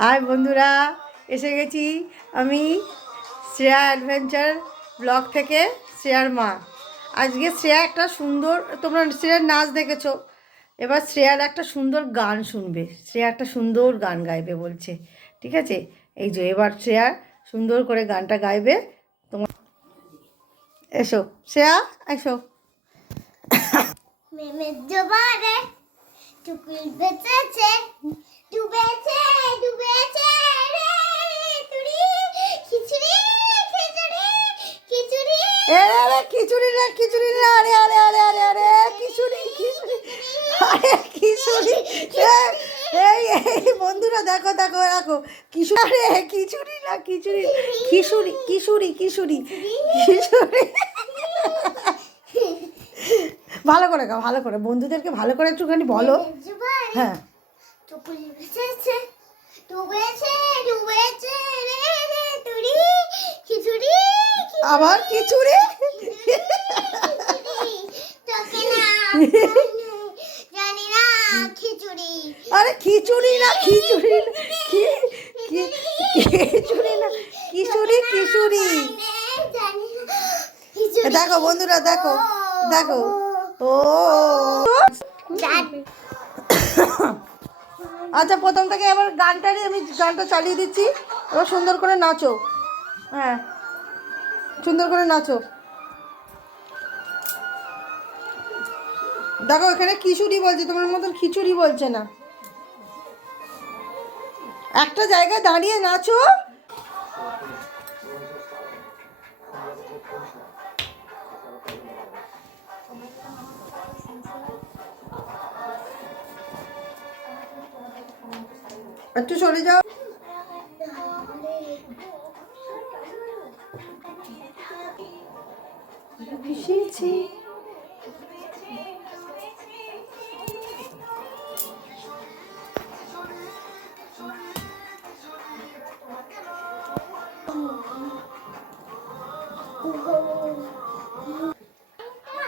High বন্ধুরা, এসে গেছি আমি শ্রেয়া অ্যাডভেঞ্চার ব্লগ থেকে, শ্রেয়ার মা। আজকে শ্রেয়া একটা সুন্দর, তোমরা শ্রেয়ার নাচ দেখেছ। এবার শ্রেয়ার একটা সুন্দর গান শুনবে। শ্রেয়া একটা সুন্দর গান গাইবে বলছে, ঠিক আছে? এই যে এবার শ্রেয়া সুন্দর করে গানটা গাইবে। তোমার এসো, শ্রেয়া, এসো। মেমের জোবারে টুকুল বেঁচেছে, ডুবেছে। খিচুড়ি এ রে রে খিচুড়ি না খিচুড়ি না আরে আরে আরে আরে আরে খিচুড়ি খিচুড়ি আরে খিচুড়ি এই এই বন্ধুরা দেখো দেখো দেখো খিচুড়ি আরে খিচুড়ি না খিচুড়ি খিচুড়ি কিশোরী কিশোরী কিশোরী ভালো করে গাও ভালো করে বন্ধুদেরকে ভালো করে একটুখানি বলো। হ্যাঁ। টুকুল বেঁচেছে ডুবেছে ডুবেছে রে রে তুড়ি খিচুড়ি আবার খিচুড়ি খিচুড়ি জানি না খিচুড়ি। আরে খিচুড়ি না খিচুড়ি খিচুড়ি না এ খিচুড়ি। দেখো বন্ধুরা দেখো দেখো। ও। আচ্ছা প্রথম থেকে এবার গানটারই আমি গানটা চালিয়ে দিচ্ছি। এবার সুন্দর করে নাচো। হ্যাঁ। সুন্দর করে নাচো। দেখো, এখানে খিচুড়ি বলছে, তোমার মতন খিচুড়ি বলছে না। একটা জায়গায় দাঁড়িয়ে নাচো। একটু সরে যাও। এসেছি।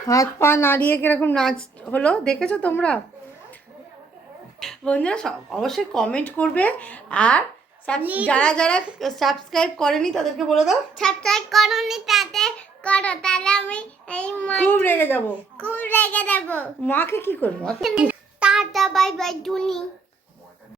হাত পা নাড়িয়ে কীরকম নাচ হলো? দেখেছ তোমরা? বন্ধুরা অবশ্যই কমেন্ট করবে। আর যারা যারা সাবস্ক্রাইব করেনি তাদেরকে বলে দাও। সাবস্ক্রাইব করনি তাতে করো তাহলে আমি এই মা- খুব রেগে যাব। খুব রেগে যাব। মাকে কি করব? Tata bye bye Tuni.